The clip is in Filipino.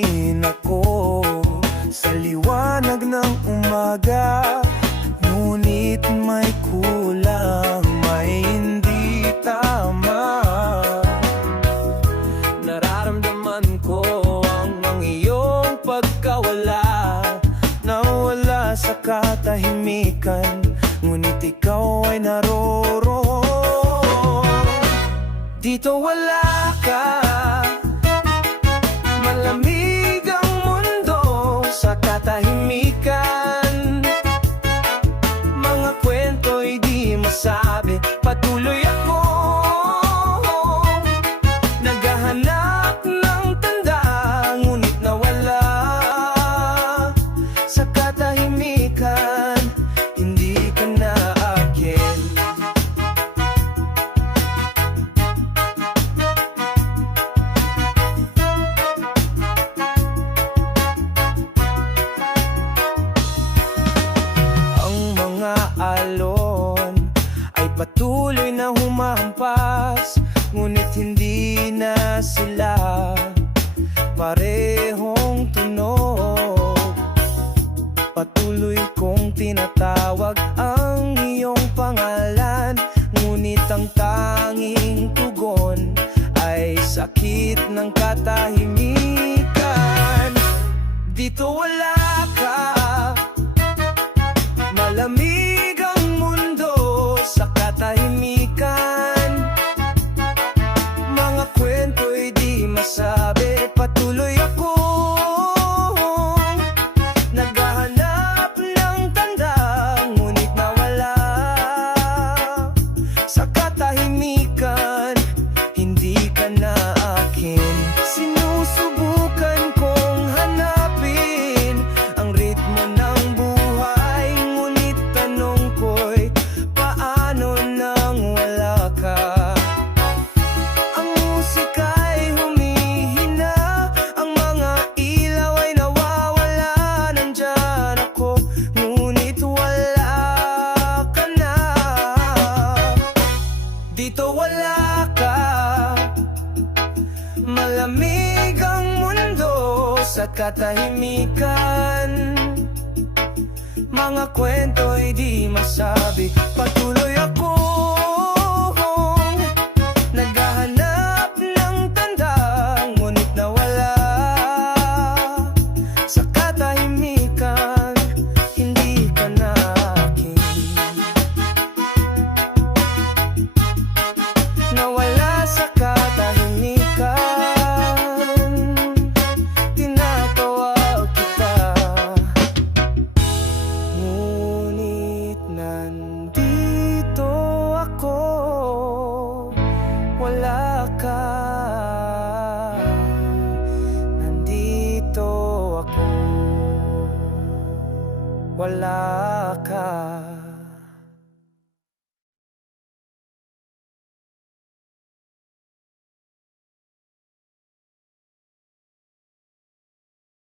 din ako sa liwanag ng umaga. Ngunit may kulang, may hindi tama. Nararamdaman ko ang iyong pagkawala. Nawala sa katahimikan, ngunit ikaw ay naroroon. Dito wala ka, malamig ang mundo sa katahimikan. Mga kwento'y di masabi, patuloy ako naghahanap ng tanda, ngunit nawala sa katahimikan. Hindi ka na akin. Ang mga alon ay patuloy na humahampas, ngunit hindi na sila parehong tunog. Patuloy kong tinatawag ang iyong pangalan, ngunit ang tanging tugon ay sakit ng katahimikan. Dito wala ka, malamig ang mundo sa katahimikan. Mga kwento'y di masabi, patuloy ako naghahanap ng tanda, ngunit nawala sa katahimikan. Hindi ka na akin. Sinusubukan kong hanapin ang ritmo ng buhay, ngunit tanong ko'y paano nang wala ka? Ang musika'y humihina, ang mga ilaw ay nawawala. Nandyan ako, ngunit wala ka na. Dito wala ka, malamig ang mundo sa katahimikan. Mga kwento'y di masabi, patuloy ako naghahanap ng tanda, ngunit nawala sa katahimikan. Hindi ka na akin. Nawala sa katahimikan, tinatawag kita, ngunit nandito ako. Wala ka, nandito ako. Wala ka.